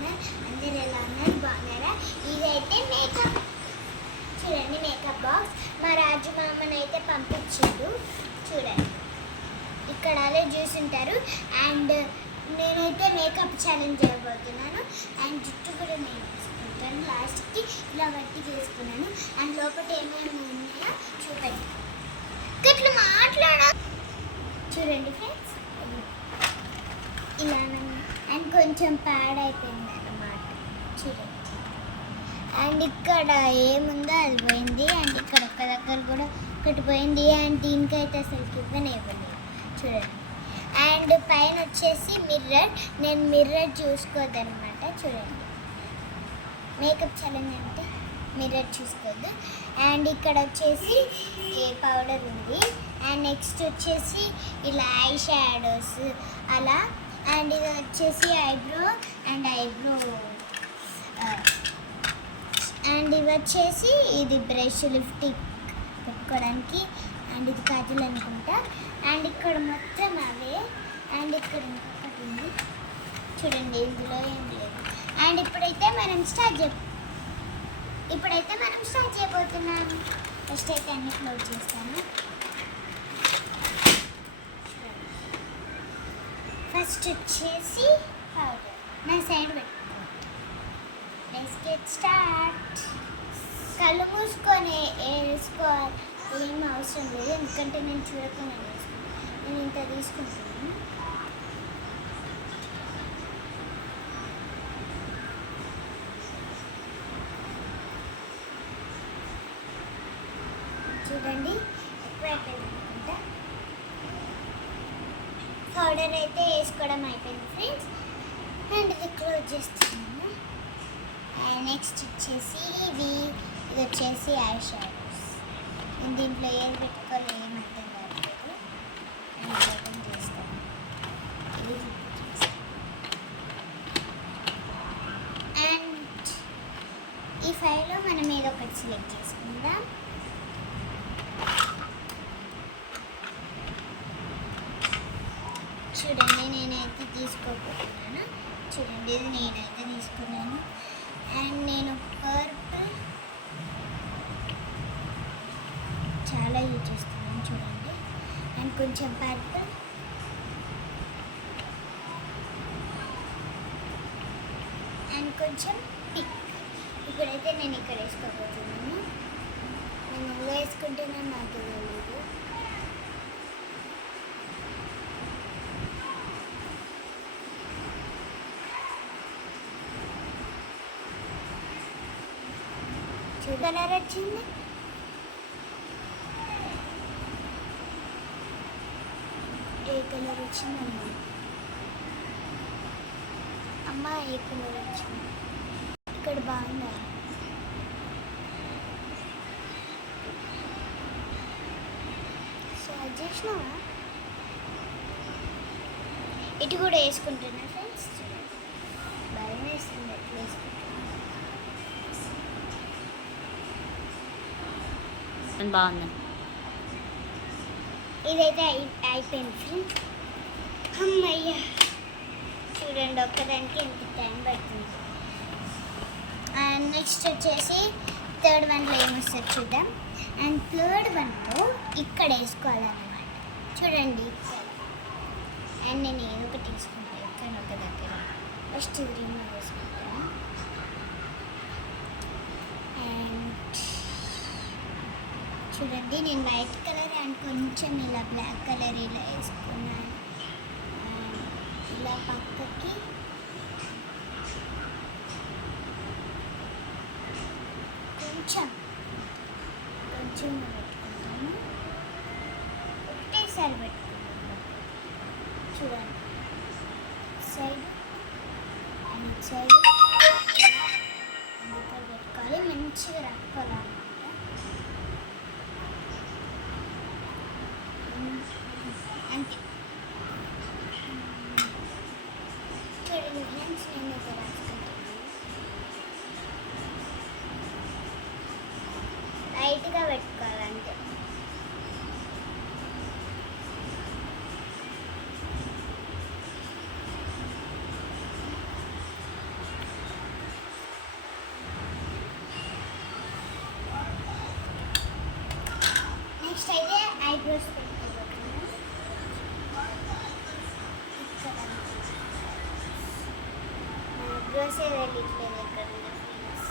Channel. అందరు ఎలా ఉన్నారు, బాగున్నారా? ఇదైతే మేకప్, చూడండి మేకప్ బాక్స్. మా రాజు మామని అయితే పంపించాడు. చూడండి ఇక్కడ అలా చూసుంటారు. అండ్ నేనైతే మేకప్ ఛాలెంజ్ చేయబోతున్నాను. అండ్ జుట్టు కూడా నేను తీసుకుంటాను. లాస్ట్కి ఇలా వట్టి చేసుకున్నాను. అండ్ లోపల ఏమేమి ఉన్నాయో చూడండి. ఇట్లా మాట్లాడ చూడండి ఫ్రెండ్స్, ఇలా అండ్ కొంచెం పాడైపోయింది అన్నమాట. చూడండి అండ్ ఇక్కడ ఏముందో అది పోయింది. అండ్ ఇక్కడ ఒక దగ్గర కూడా ఒకటి పోయింది. అండ్ దీనికైతే అసలు ఇవ్వలేదు. చూడండి అండ్ పైన వచ్చేసి మిర్రర్. నేను మిర్రర్ చూసుకోవద్దనమాట. చూడండి మేకప్ ఛాలెంజ్ అంటే మిర్రర్ చూసుకోవద్దు. అండ్ ఇక్కడ వచ్చేసి పౌడర్ ఉంది. అండ్ నెక్స్ట్ వచ్చేసి ఇలా ఐ షాడోస్ అలా. అండ్ ఇది వచ్చేసి ఐబ్రో అండ్ ఐబ్రో. అండ్ ఇవి వచ్చేసి ఇది బ్రష్ లిప్స్టిక్ పెట్టుకోవడానికి. అండ్ ఇది కాజల్ అనుకుంటా. అండ్ ఇక్కడ మొత్తం అవే. అండ్ ఇక్కడ ఇంకొకటి ఉంది చూడండి, ఇందులో ఏం లేదు. అండ్ ఇప్పుడైతే మనం స్టార్ట్ చేయబోతున్నాము. ఫస్ట్ అయితే అన్ని క్లోజ్ చేస్తాను. ఫస్ట్ వచ్చేసి పౌడర్ నా సైడ్ పెట్టుకోండి. Let's get start. కళ్ళు మూసుకొని వేసుకోవాలి, ఏం అవసరం లేదు. ఎందుకంటే నేను చూడకుండా వేసుకున్నాను. నేను ఇంత తీసుకుంటున్నాను. చూడండి ఎక్కువ అయిపోయింది అనుకుంటా. పౌడర్ అయితే వేసుకోవడం అయిపోయింది ఫ్రెండ్స్. అండ్ ఇది క్లోజ్ చేస్తున్నాను. అండ్ నెక్స్ట్ వచ్చేసి ఇది వచ్చేసి ఐ షాడోస్. నేను దీంట్లో ఏది పెట్టుకోవాలి ఏం అర్థం కావట్లేదు. అండ్ ఓపెన్ చేస్తాను. ఇది అండ్ ఈ ఫైల్లో మనం ఏదో ఒకటి సెలెక్ట్ చేసుకుందాం. చూడండి నేనైతే తీసుకోకపోతున్నాను. చూడండి ఇది నేనైతే తీసుకున్నాను. అండ్ నేను పర్పుల్ చాలా యూజ్ చేస్తున్నాను. చూడండి అండ్ కొంచెం పర్పుల్ అండ్ కొంచెం పింక్. ఇప్పుడైతే నేను ఇక్కడ వేసుకోబోతున్నాను. నేను ఎలా వేసుకుంటున్నాను నాకు తెలియదు. కలర్ వచ్చింది. ఏ కలర్ వచ్చిందమ్మా? అమ్మా ఏ కలర్ వచ్చింది? ఇక్కడ బాగుందా? స్టార్ట్ చేసినావా? ఇటు కూడా వేసుకుంటున్నా ఫ్రెండ్స్. భయం వేస్తుంది ఎట్లా వేసుకుంటున్నా. బాగుంది. ఇదైతే అయిపోయింది ఫ్రెండ్స్. అమ్మయ్యా చూడండి ఒక్కదానికి ఎంత టైం పడుతుంది. అండ్ నెక్స్ట్ వచ్చేసి థర్డ్ వన్లో ఏమొస్తుంది చూద్దాం. అండ్ థర్డ్ వన్లో ఇక్కడ వేసుకోవాలన్నమాట. చూడండి ఇక్కడ. అండ్ నేను ఏదో ఒకటి తీసుకుంటాను ఇక్కడ ఒక దగ్గర. ఫస్ట్ ఇది రిమూవ్ చేసుకుంటాను. చూడండి నేను వైట్ కలర్ అండ్ కొంచెం ఇలా బ్లాక్ కలర్ ఇలా వేసుకున్నాను. ఇలా పక్కకి కొంచెం పెట్టుకుంటాను. ఒకటేసారి పెట్టుకుంటాను. చూడండి సైడ్ అండ్ సైడ్ ఇక్కడ పెట్టుకోవాలి. మంచిగా రక్కోవాలి. అంతే చూడండి ఫ్రెండ్స్, నేను ఇక్కడ రాసుకుంటాను. లైట్గా పెట్టుకోవాలంటే. కలర్సే తెలియట్లేదు ఎక్కడ ఉందో ఫ్రెండ్స్.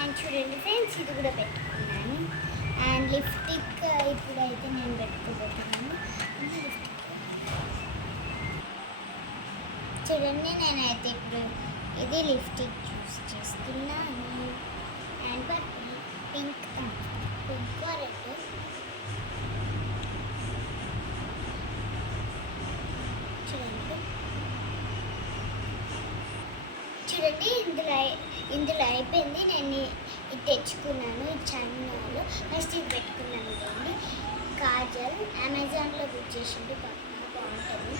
అండ్ చూడండి ఫ్రెండ్స్, ఇది కూడా పెట్టుకున్నాను. అండ్ లిప్స్టిక్ ఇప్పుడైతే నేను పెట్టుకోబోతున్నాను. చూడండి, నేనైతే ఇప్పుడు ఇది లిప్స్టిక్ యూస్ చేస్తున్నాను. And purple, pink red. చూడండి ఇందులో అయిపోయింది. నేను ఇది తెచ్చుకున్నాను, ఇది చార్మినార్లో. ఫస్ట్ ఇది పెట్టుకున్నాను కదండి. కాజల్ అమెజాన్లో బుక్ చేసింది, బాగుంటుంది.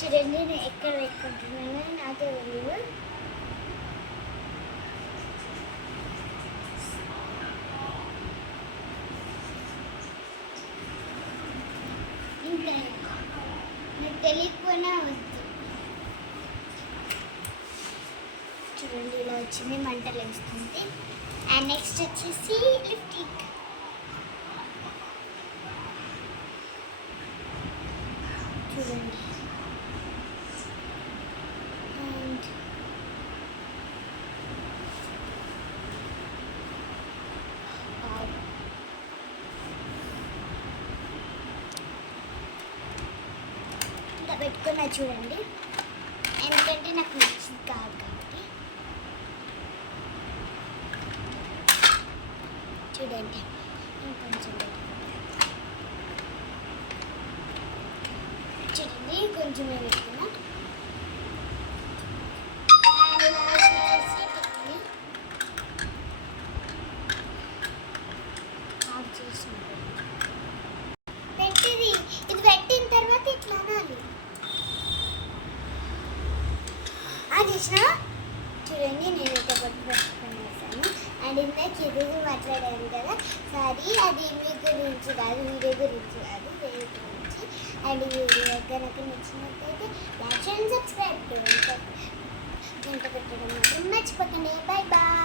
చూడండి, నేను ఎక్కడ పెట్టుకుంటున్నాను నాకే తెలియదు. ఇంతే, నాకు తెలియకపోయినా వద్దు. చూడండి, ఇలా వచ్చింది, మంటలు వేస్తుంది. అండ్ నెక్స్ట్ వచ్చేసి లిప్స్టిక్. చూడండి, అండ్ ఇలా పెట్టుకున్నా చూడండి, ఎందుకంటే నాకు నచ్చింది కాదు కాబట్టి. చూడండి, ఇంకొంచెం చూడండి, కొంచెమే పెట్టుకున్నా. పెట్టింది, ఇది పెట్టిన తర్వాత ఇట్లా అనాలి. అది చూడండి, నేను ఒక బొట్టు పెట్టుకునేసాను. అండ్ ఇందాక ఇది మాట్లాడాను కదా, సారీ, అది మీ గురించి కాదు, వీడియో గురించి కాదు, వేరే గురించి. అండ్ ఈ వీడియో కనుక నచ్చినట్లయితే లైక్ అండ్ సబ్స్క్రైబ్ చేయండి. గంట పెట్టడం మాత్రం మర్చిపోకండి. Bye bye.